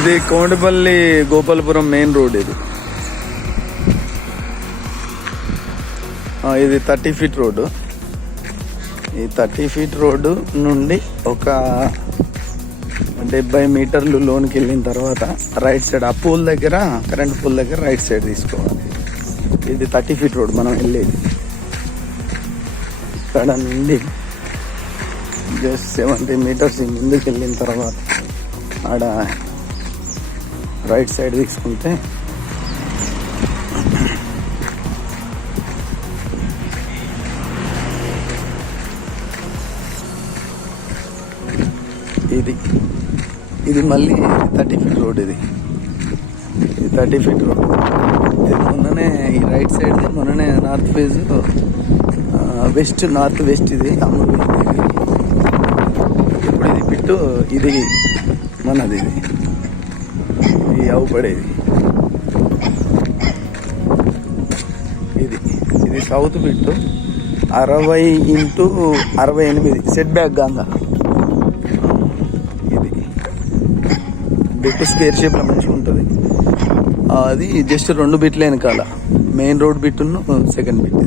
ఇది కోండపల్లి Gopalapuram main road. ఇది 30 feet road. ఈ 30 ఫీట్ రోడ్డు నుండి ఒక 70 మీటర్లు లోనికి వెళ్ళిన తర్వాత రైట్ సైడ్ ఆ పూల్ దగ్గర, కరెంట్ పూల్ దగ్గర రైట్ సైడ్ తీసుకోవాలి. ఇది 30 ఫీట్ రోడ్ మనం వెళ్ళేది. ఇక్కడ నుండి జస్ట్ 70 మీటర్స్ ముందుకు వెళ్ళిన తర్వాత ఆడ రైట్ సైడ్ తీసుకుంటే ఇది మళ్ళీ 30 ఫీట్ రోడ్. ఇది 30 ఫీట్ రోడ్. ఇది మొన్ననే ఈ రైట్ సైడ్ మొన్ననే నార్త్ ఫేజ్ నార్త్ వెస్ట్ ఇది అమూరు. ఇప్పుడు ఇది బిట్టు, ఇది మనది. ఇది అవుపడేది. ఇది south bit 60x68 set back గాంగా. బిట్ స్క్వేర్ షేప్లో మంచిగా ఉంటుంది. అది జస్ట్ 2 బిట్ల వెనకాల మెయిన్ రోడ్ బిట్టును సెకండ్ బిట్. ఇది